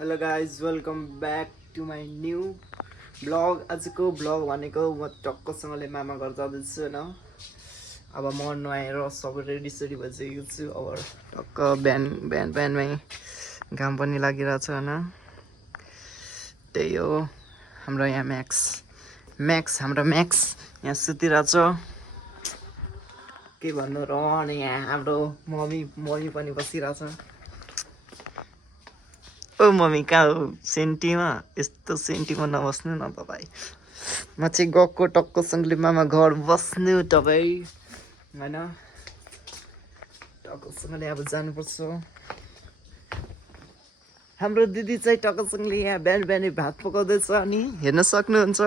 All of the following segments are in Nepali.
Hello guys welcome back to my new blog. आजको ब्लग भनेको म टक्कसँगले मामा घर जाँदैछु होइन। अब म नुहाएर सबै रेडी सेडी भइसकेको छु। अब टक्क बिहानमै घाम पनि लागिरहेछ होइन। त्यही हो हाम्रो यहाँ हाम्रो म्याक्स यहाँ सुतिरहेछ। के भन्नु र। अनि यहाँ हाम्रो मम्मी पनि बसिरहेछ। ओ मम्मी कहाँ हो सेन्टीमा? यस्तो सेन्टीमा नबस्नु न तपाईँ। म चाहिँ गएको टक्कसँगले मामा घर बस्नु तपाईँ होइन। टक्कसँगले अब जानुपर्छ। हाम्रो दिदी चाहिँ टक्कसँगले यहाँ बिहानै भात पकाउँदैछ अनि हेर्न सक्नुहुन्छ।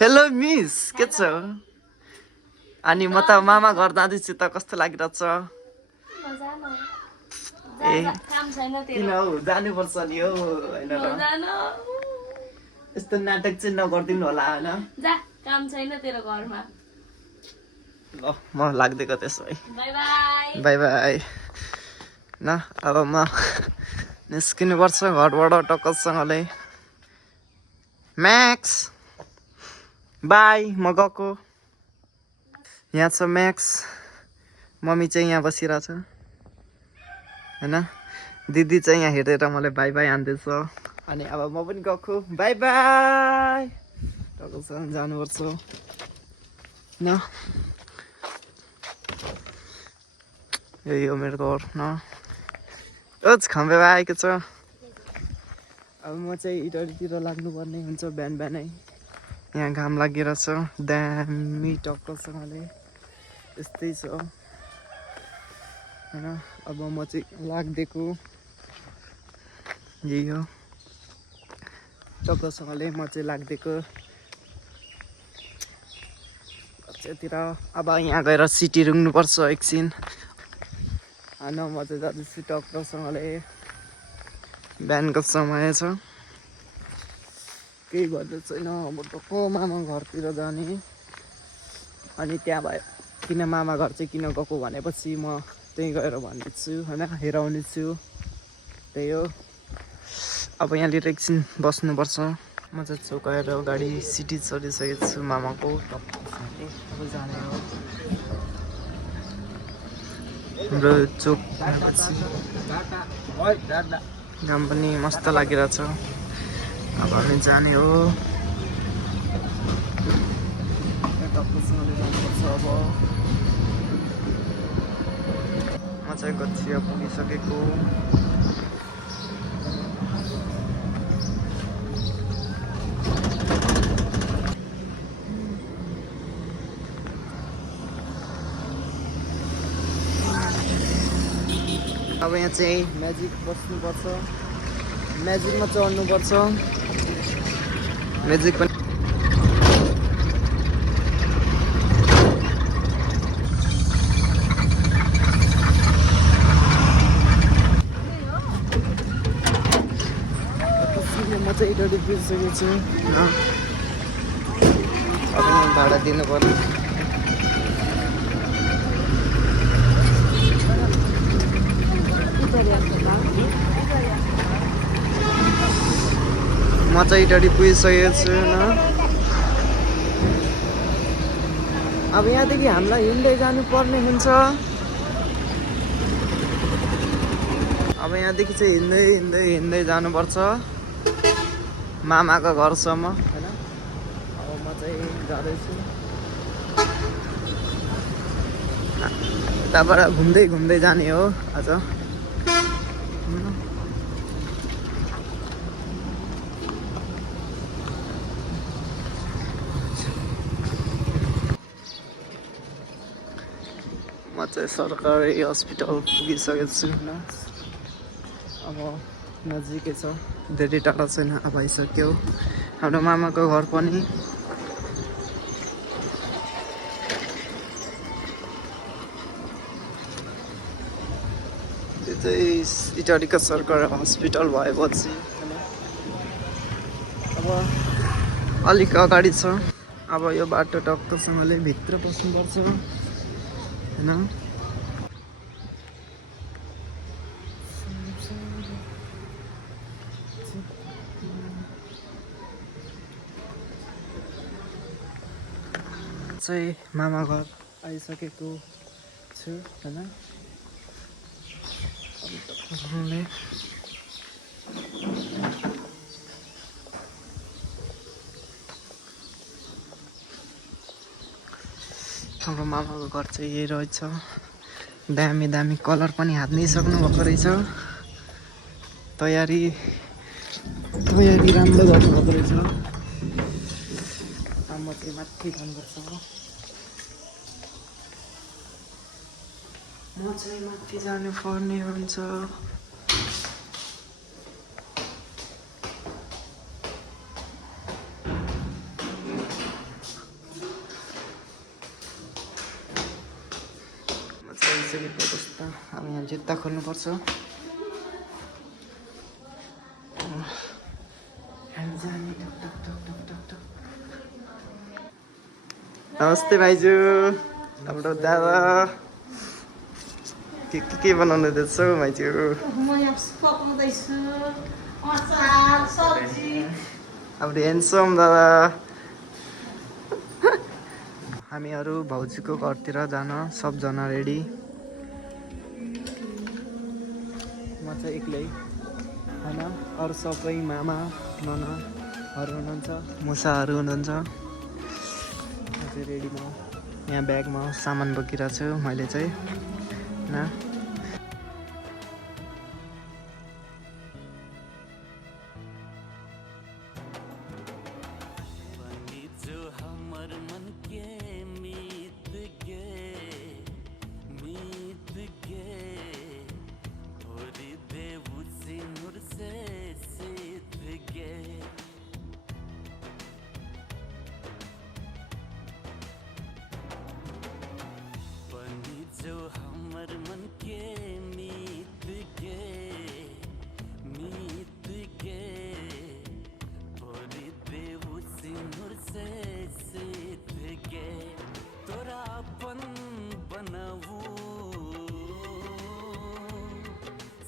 हेलो मिस के छ? अनि म त मामा घर जाँदैछु त कस्तो लागिरहेछ? ए किन हौ जानुपर्छ नि हौ होइन र। यस्तो नाटक चाहिँ नगरिदिनु होला होइन। काम छैन तेरो घरमा। ल म लाग्दिएको त्यसो भए बाई बाई न। अब म निस्किनु पर्छ घरबाट टक्कसँगले। म्याक्स बाई म गएको। यहाँ छ म्याक्स, मम्मी चाहिँ यहाँ बसिरहेछ होइन। दिदी चाहिँ यहाँ हेरेर मलाई बाई बाई हान्दैछ। अनि अब म पनि गएको बाई बाई। टक्कसँग जानुपर्छ न। यही हो मेरो घर न। ओज खम्बे आएको छ। अब म चाहिँ इटरीतिर लाग्नुपर्ने हुन्छ बिहानै। यहाँ घाम लागिरहेछ दामी टक्कसँगले। यस्तै छ होइन। अब म चाहिँ लाग्दिएको यही हो टक्कसँगले म चाहिँ लाग्दिएको कक्षातिर। अब यहाँ गएर सिटी रुङ्नुपर्छ एकछिन होइन। म चाहिँ जाँदैछु टक्कसँगले। बिहानको समय छ केही गर्नु छैन। अब टक्क मामा घरतिर जाने। अनि त्यहाँ भयो किन मामा घर चाहिँ किन गएको भनेपछि म त्यहीँ गएर भनिदिन्छु होइन। हेराउने छु त्यही हो। अब यहाँनिर एकछिन बस्नुपर्छ। म चाहिँ चौकाएर गाडी सिटी चढिसकेको छु मामाको। टक्कसँगले अब जाने हो हाम्रो चोक। घाम पनि मस्त लागिरहेछ। अब हामी जाने हो टक्कसँगले जानुपर्छ। अब म चाहिँ गच्छिया पुगिसकेको। अब यहाँ चाहिँ म्याजिक बस्नुपर्छ, म्याजिकमा चढ्नुपर्छ। म्याजिक पनि म चाहिँ इटरी पुगिसकेको छु। अब भाडा दिनु पर्यो। म चाहिँ इटरी पुगिसकेको छु होइन। अब यहाँदेखि हामीलाई हिँड्दै जानुपर्ने हुन्छ। अब यहाँदेखि चाहिँ हिँड्दै जानुपर्छ मामाको घरसम्म होइन। अब म चाहिँ जाँदैछु उताबाट घुम्दै जाने हो आज। म चाहिँ सरकारी हस्पिटल पुगिसकेको छु होइन। अब नजिकै छ, धेरै टाढा छैन। अब आइसक्यो हाम्रो मामाको घर पनि। त्यो चाहिँ इटरीको सरकारी हस्पिटल भएपछि अब अलिक अगाडि छ। अब यो बाटो टक्कसँगले भित्र पस्नुपर्छ होइन। चाहिँ मामा घर आइसकेको छु होइन। हाम्रो मामाको घर चाहिँ यही रहेछ। दामी दामी कलर पनि हात्नै सक्नुभएको रहेछ। तयारी राम्रो गर्नुभएको रहेछ। म चाहिँ माथि जानुपर्छ। म चाहिँ माथि जानु पर्ने हुन्छ। अब यहाँ जुत्ता खोल्नुपर्छ। नमस्ते भाइजू, हाम्रो दादा के बनाउनु हुँदैछ भाइजू? म यहाँ पकाउँदैछु अचार सब्जी। अब ह्यान्डसम दादा। हामीहरू भाउजूको घरतिर जान सबजना रेडी। म चाहिँ एक्लै होइन, अरू सबै मामा ननाहरू हुनुहुन्छ, मुसाहरू हुनुहुन्छ। म चाहिँ रेडीमा यहाँ ब्यागमा सामान बोकिरहेको छु मैले चाहिँ होइन। जो हमर मन के मीत गे भोरी देऊ सिंदूर से सीत गे तोरा अपन बनाऊ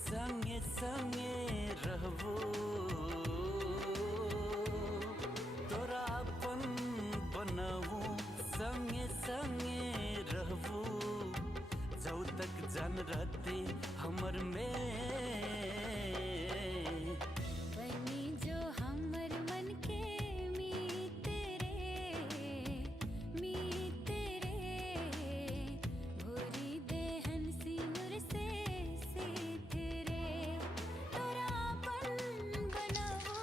संगे संगे रहबो तोरा अपन बनाऊ संगे संगे रहबो जब तक जान रहती हमर में बनी जो हमर मन के मीत रे भोरी देहन सिनुर से सीत रे तोरा अपन बनाओ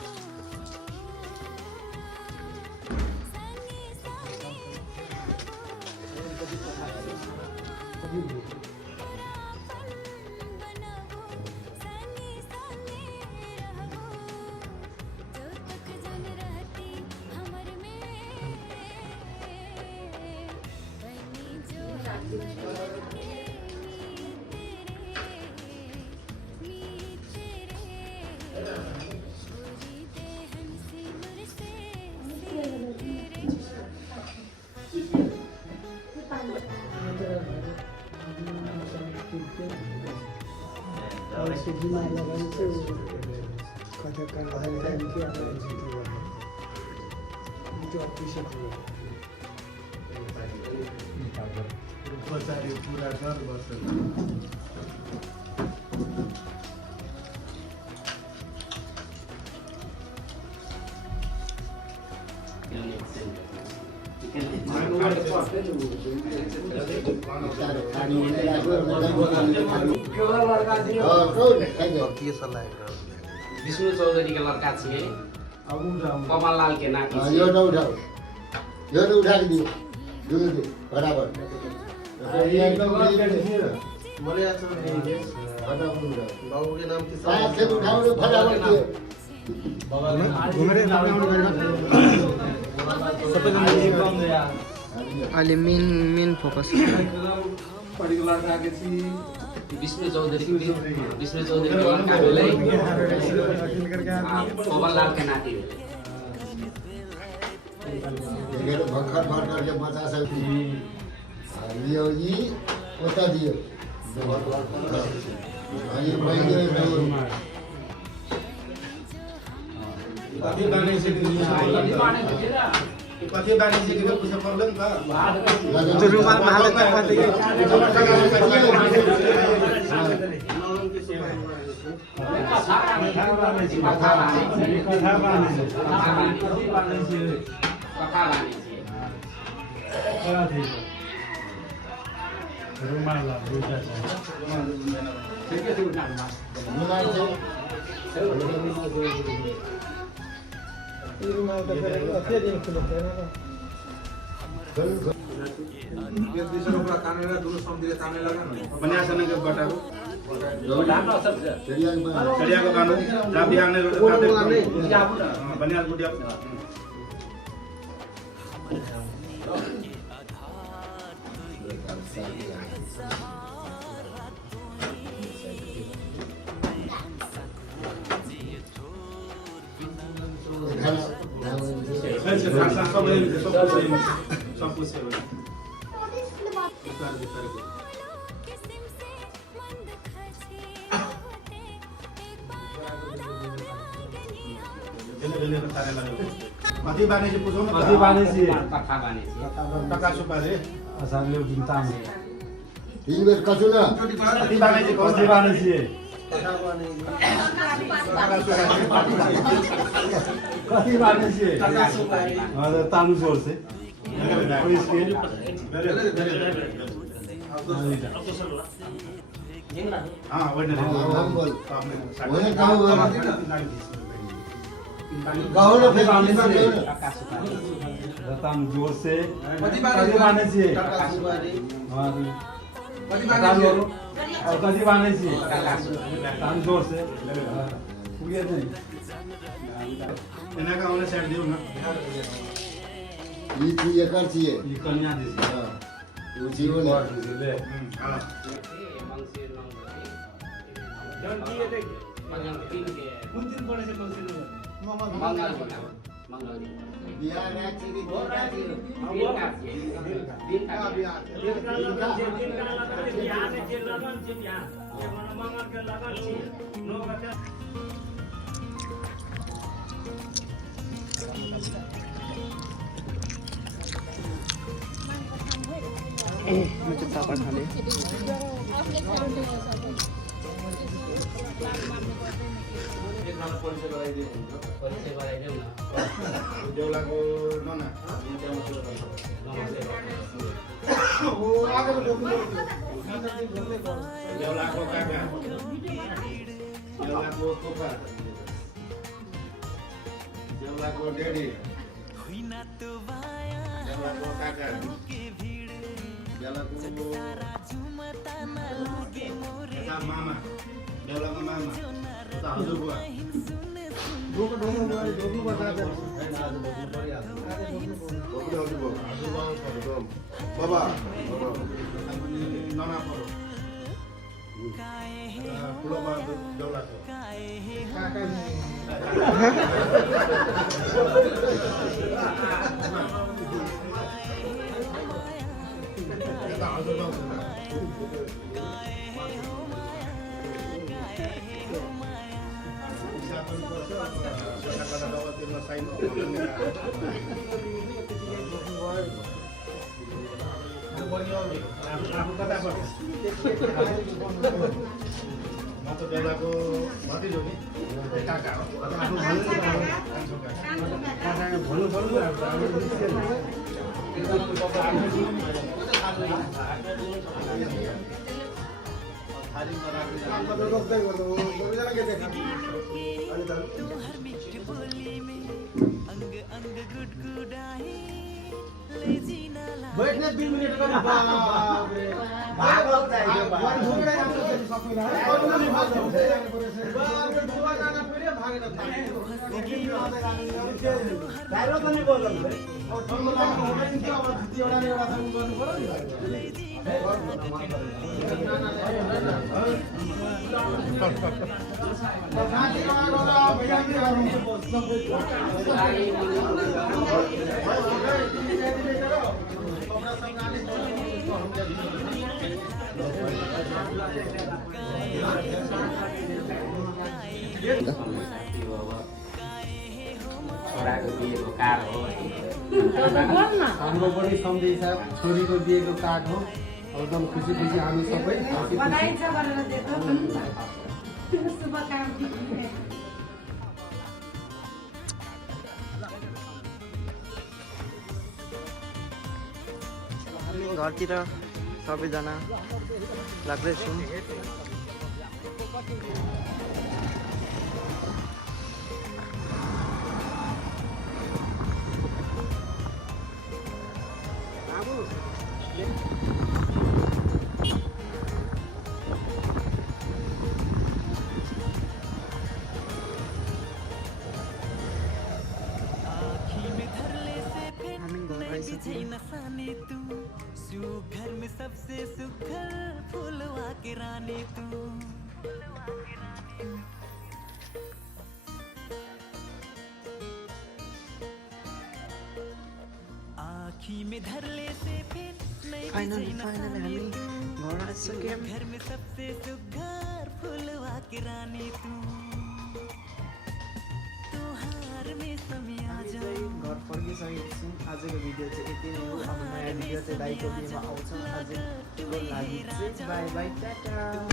संगे संगे विष्णु चौधरी के लड़का छे कमल लाल के नाती छे। यो न उठाओ, यो न उठा के दियो, यो दे बराबर। बोले अच्छा फटाफट उठाओ। बाबू के नाम पाँच से उठाओ तो फटाफट दियो। अहिले मेन फोकस विष्णु चौधरी के लड़का भेलै कमल लाल के नाती भेलै। देखो भखर भर के 50 लियो जी ओता दियो। ये महीने में कति बानी सिकेको पुछ पर्दैन त त्यो रुमालमा हालेर कति चढ़ियाको गानो राबी आने बनियाल गुडिया सब कुछ कति बानी चाहिँ पुछौँ न कति बानी चाहिँ टक्का बानी टक्का सुब्बा रे असारले बिन्ताम 3 बेर कसो न कति बानी चाहिँ कति बानी चाहिँ कति बानी चाहिँ हजुर तानु जोर चाहिँ हाँ वही तानु जोर से कति बानी चाहिँ और कति बानी चाहिँ तानु जोर से पुगे नहीं इनका उन्हें सेट दियो ना ये थी एकर चाहिए ये कन्या दी हां वो जीवन है ले हां बिहार राज्य की म चाहिँ तापा खाने देउलाको नना देउलाको काका देउलाको कोपा देउलाको डेडी देउलाको काका देउलाको मामा देउलाको मामा हजुरबुवा बाबा नना परो ठुलो बहादुर देउलाको बेलाको भतिजो कि काका हो बैठने 2 मिनट का भागवत चाहिए छोराको बिहेको कार हो है हाम्रो पनि सम्झिन्छ छोरीको दिएको कार्ड हो एकदम खुसी खुसी हामी सबै हामी घरतिर सबैजना लाग्दैछौँ घर में सबसे सुखर फूलवा की रानी तू आँखी में धर ले से फिर फाइनली हामी घर आइसक्यौँ घर में सबसे सुखर फूलवा की रानी तू तोहार में समिया जाऊं घर फर्किसकेको छौँ आजको भिडियो चाहिँ यति नै हो अब नयाँ भिडियो चाहिँ दाइको बिहेमा आउँछ आजको लागि चाहिँ बाई बाई टाटा